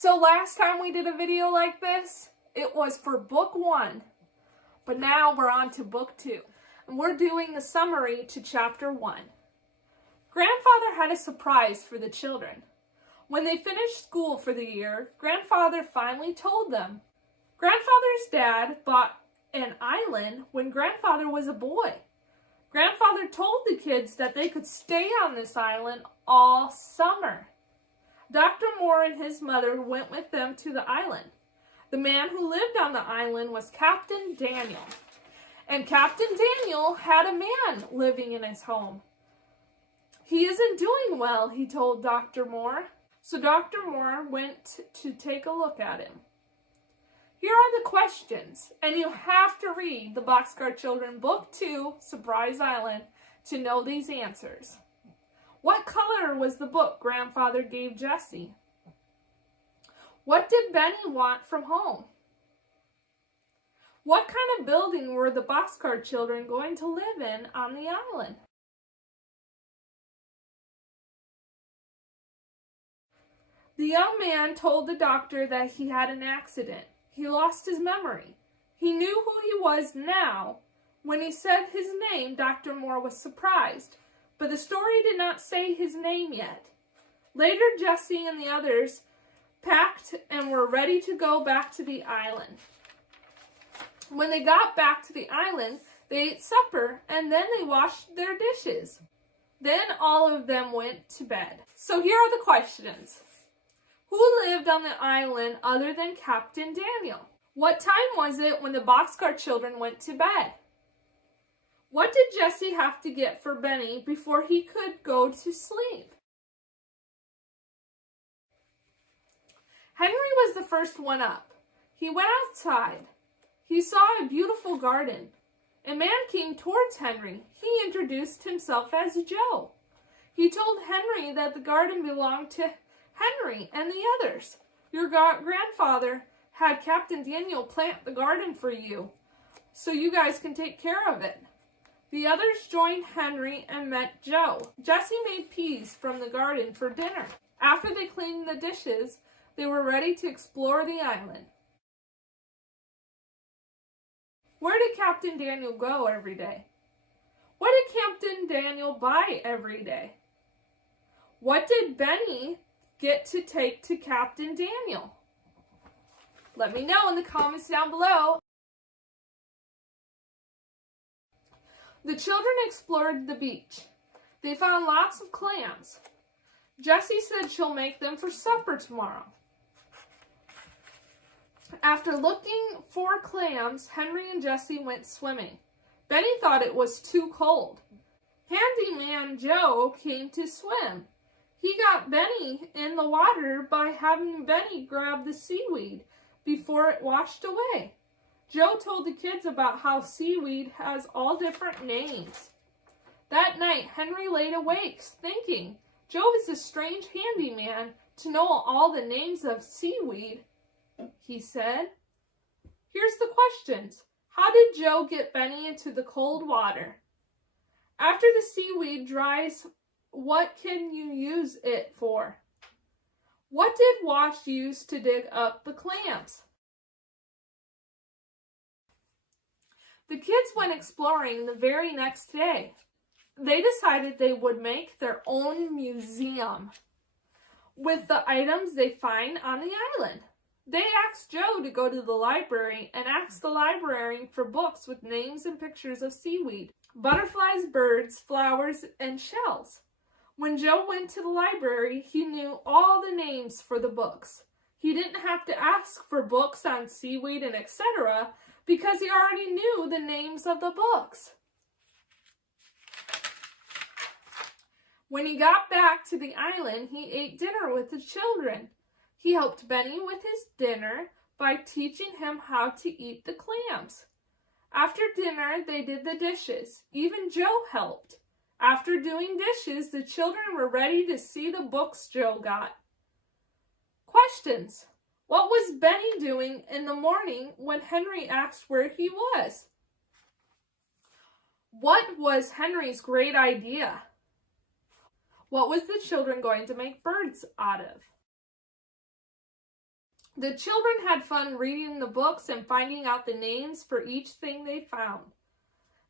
So last time we did a video like this, it was for book 1, but now we're on to book 2, and we're doing a summary to chapter 1. Grandfather had a surprise for the children. When they finished school for the year, Grandfather finally told them. Grandfather's dad bought an island when Grandfather was a boy. Grandfather told the kids that they could stay on this island all summer. Dr. Moore and his mother went with them to the island. The man who lived on the island was Captain Daniel. And Captain Daniel had a man living in his home. He isn't doing well, he told Dr. Moore. So Dr. Moore went to take a look at him. Here are the questions, and you have to read the Boxcar Children Book 2, Surprise Island, to know these answers. What color was the book Grandfather gave Jessie? What did Benny want from home? What kind of building were the Boxcar Children going to live in on the island? The young man told the doctor that he had an accident. He lost his memory. He knew who he was now. When he said his name, Dr. Moore was surprised, but the story did not say his name yet. Later, Jessie and the others packed and were ready to go back to the island. When they got back to the island, they ate supper and then they washed their dishes. Then all of them went to bed. So here are the questions. Who lived on the island other than Captain Daniel? What time was it when the Boxcar Children went to bed? What did Jessie have to get for Benny before he could go to sleep? Henry was the first one up. He went outside. He saw a beautiful garden. A man came towards Henry. He introduced himself as Joe. He told Henry that the garden belonged to Henry and the others. Your grandfather had Captain Daniel plant the garden for you, so you guys can take care of it. The others joined Henry and met Joe. Jessie made peas from the garden for dinner. After they cleaned the dishes, they were ready to explore the island. Where did Captain Daniel go every day? What did Captain Daniel buy every day? What did Benny get to take to Captain Daniel? Let me know in the comments down below. The children explored the beach. They found lots of clams. Jessie said she'll make them for supper tomorrow. After looking for clams, Henry and Jessie went swimming. Benny thought it was too cold. Handyman Joe came to swim. He got Benny in the water by having Benny grab the seaweed before it washed away. Joe told the kids about how seaweed has all different names. That night, Henry laid awake thinking, Joe is a strange handyman to know all the names of seaweed, he said. Here's the questions. How did Joe get Benny into the cold water? After the seaweed dries, what can you use it for? What did Wash use to dig up the clams? The kids went exploring the very next day. They decided they would make their own museum with the items they find on the island. They asked Joe to go to the library and asked the librarian for books with names and pictures of seaweed, butterflies, birds, flowers, and shells. When Joe went to the library, he knew all the names for the books. He didn't have to ask for books on seaweed and etc. because he already knew the names of the books. When he got back to the island, he ate dinner with the children. He helped Benny with his dinner by teaching him how to eat the clams. After dinner, they did the dishes. Even Joe helped. After doing dishes, the children were ready to see the books Joe got. Questions. What was Benny doing in the morning when Henry asked where he was? What was Henry's great idea? What was the children going to make birds out of? The children had fun reading the books and finding out the names for each thing they found.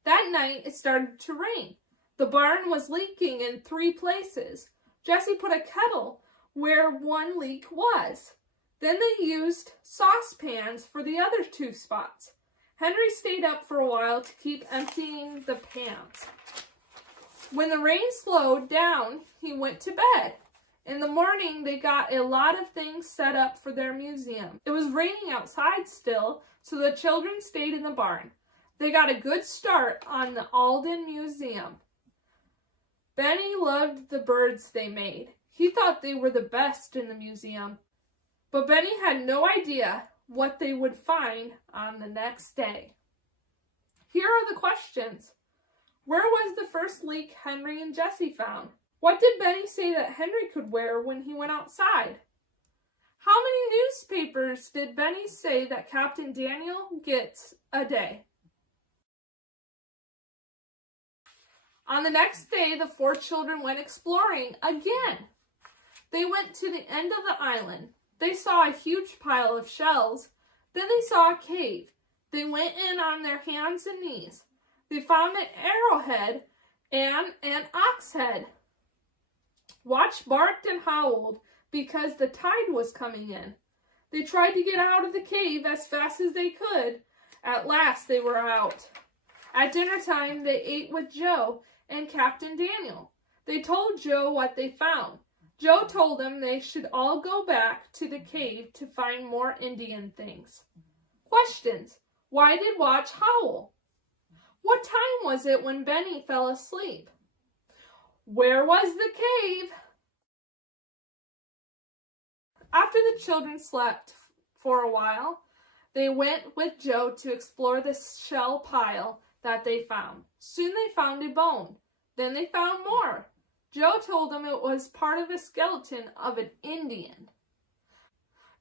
That night, it started to rain. The barn was leaking in 3 places. Jessie put a kettle where one leak was. Then they used saucepans for the other 2 spots. Henry stayed up for a while to keep emptying the pans. When the rain slowed down, he went to bed. In the morning, they got a lot of things set up for their museum. It was raining outside still, so the children stayed in the barn. They got a good start on the Alden Museum. Benny loved the birds they made. He thought they were the best in the museum. But Benny had no idea what they would find on the next day. Here are the questions. Where was the first leak Henry and Jessie found? What did Benny say that Henry could wear when he went outside? How many newspapers did Benny say that Captain Daniel gets a day? On the next day, the 4 children went exploring again. They went to the end of the island. They saw a huge pile of shells. Then they saw a cave. They went in on their hands and knees. They found an arrowhead and an ox head. Watch barked and howled because the tide was coming in. They tried to get out of the cave as fast as they could. At last they were out. At dinner time, they ate with Joe and Captain Daniel. They told Joe what they found. Joe told them they should all go back to the cave to find more Indian things. Questions. Why did Watch howl? What time was it when Benny fell asleep? Where was the cave? After the children slept for a while, they went with Joe to explore the shell pile that they found. Soon they found a bone. Then they found more. Joe told them it was part of a skeleton of an Indian.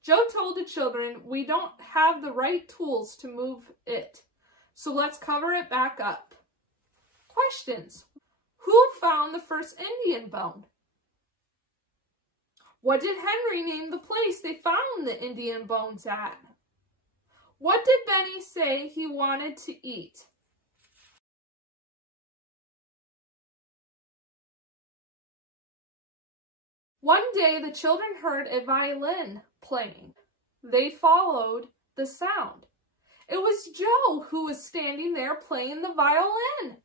Joe told the children, we don't have the right tools to move it, so let's cover it back up. Questions. Who found the first Indian bone? What did Henry name the place they found the Indian bones at? What did Benny say he wanted to eat? One day the children heard a violin playing. They followed the sound. It was Joe who was standing there playing the violin.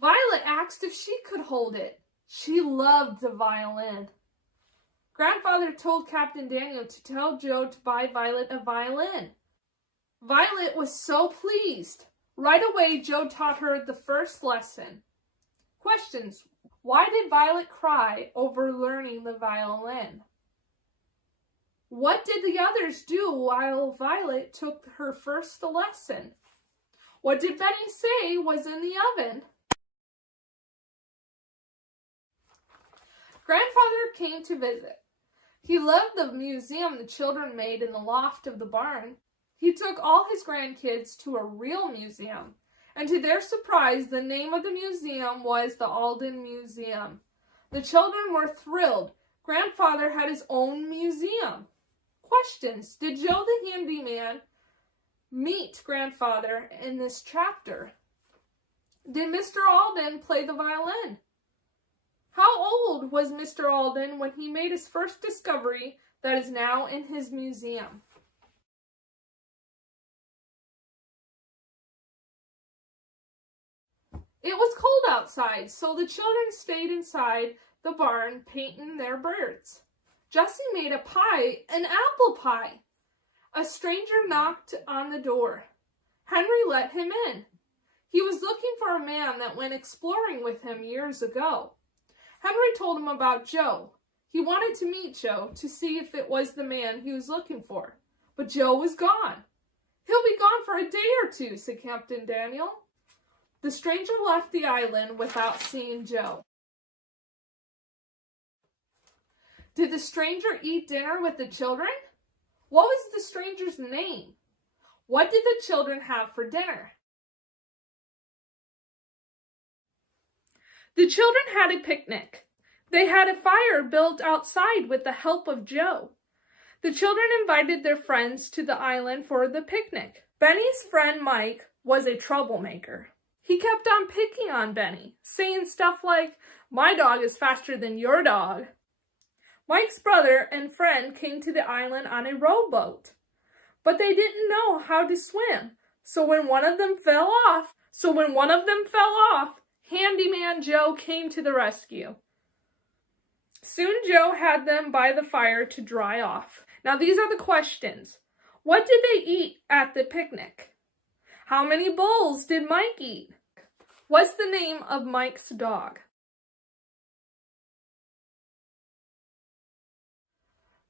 Violet asked if she could hold it. She loved the violin. Grandfather told Captain Daniel to tell Joe to buy Violet a violin. Violet was so pleased. Right away, Joe taught her the first lesson. Questions. Why did Violet cry over learning the violin? What did the others do while Violet took her first lesson? What did Benny say was in the oven? Grandfather came to visit. He loved the museum the children made in the loft of the barn. He took all his grandkids to a real museum, and to their surprise, the name of the museum was the Alden Museum. The children were thrilled. Grandfather had his own museum. Questions. Did Joe the handyman meet Grandfather in this chapter? Did Mr. Alden play the violin? How old was Mr. Alden when he made his first discovery that is now in his museum? It was cold outside, so the children stayed inside the barn painting their birds. Jessie made a pie, an apple pie. A stranger knocked on the door. Henry let him in. He was looking for a man that went exploring with him years ago. Henry told him about Joe. He wanted to meet Joe to see if it was the man he was looking for. But Joe was gone. He'll be gone for a day or two, said Captain Daniel. The stranger left the island without seeing Joe. Did the stranger eat dinner with the children? What was the stranger's name? What did the children have for dinner? The children had a picnic. They had a fire built outside with the help of Joe. The children invited their friends to the island for the picnic. Benny's friend Mike was a troublemaker. He kept on picking on Benny, saying stuff like, "My dog is faster than your dog." Mike's brother and friend came to the island on a rowboat, but they didn't know how to swim. So when one of them fell off, Handyman Joe came to the rescue. Soon Joe had them by the fire to dry off. Now these are the questions. What did they eat at the picnic? How many bowls did Mike eat? What's the name of Mike's dog?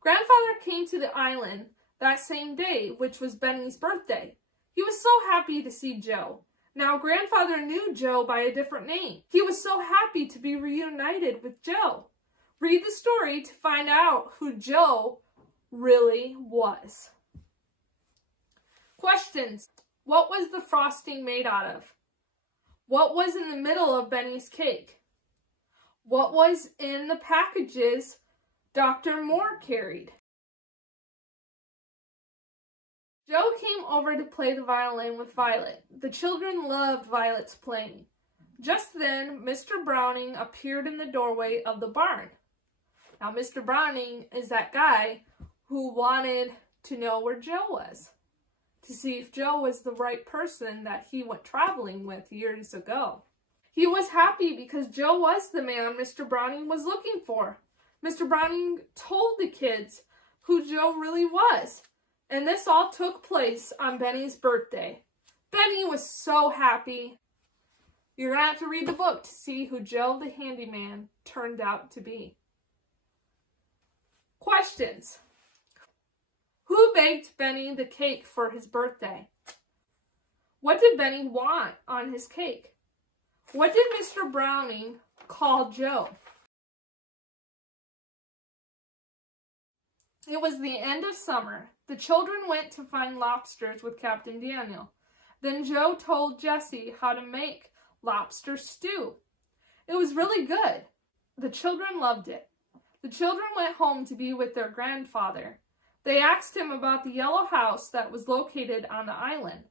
Grandfather came to the island that same day, which was Benny's birthday. He was so happy to see Joe. Now, Grandfather knew Joe by a different name. He was so happy to be reunited with Joe. Read the story to find out who Joe really was. Questions. What was the frosting made out of? What was in the middle of Benny's cake? What was in the packages Dr. Moore carried? Joe came over to play the violin with Violet. The children loved Violet's playing. Just then, Mr. Browning appeared in the doorway of the barn. Now, Mr. Browning is that guy who wanted to know where Joe was, to see if Joe was the right person that he went traveling with years ago. He was happy because Joe was the man Mr. Browning was looking for. Mr. Browning told the kids who Joe really was. And this all took place on Benny's birthday. Benny was so happy. You're going to have to read the book to see who Joe the handyman turned out to be. Questions. Who baked Benny the cake for his birthday? What did Benny want on his cake? What did Mr. Browning call Joe? It was the end of summer. The children went to find lobsters with Captain Daniel. Then Joe told Jessie how to make lobster stew. It was really good. The children loved it. The children went home to be with their grandfather. They asked him about the yellow house that was located on the island.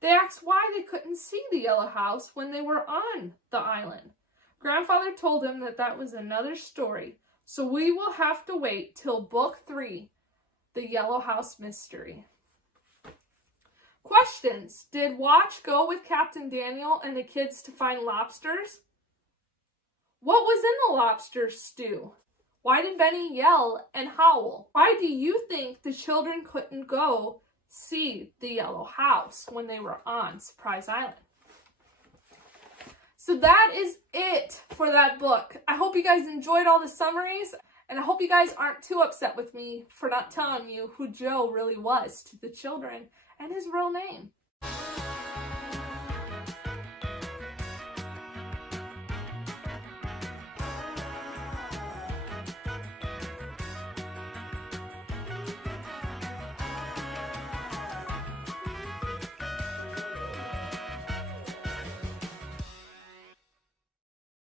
They asked why they couldn't see the yellow house when they were on the island. Grandfather told them that that was another story, so we will have to wait till Book 3, The Yellow House Mystery. Questions. Did Watch go with Captain Daniel and the kids to find lobsters? What was in the lobster stew? Why did Benny yell and howl? Why do you think the children couldn't go see the yellow house when they were on Surprise Island? So that is it for that book. I hope you guys enjoyed all the summaries, and I hope you guys aren't too upset with me for not telling you who Joe really was to the children and his real name.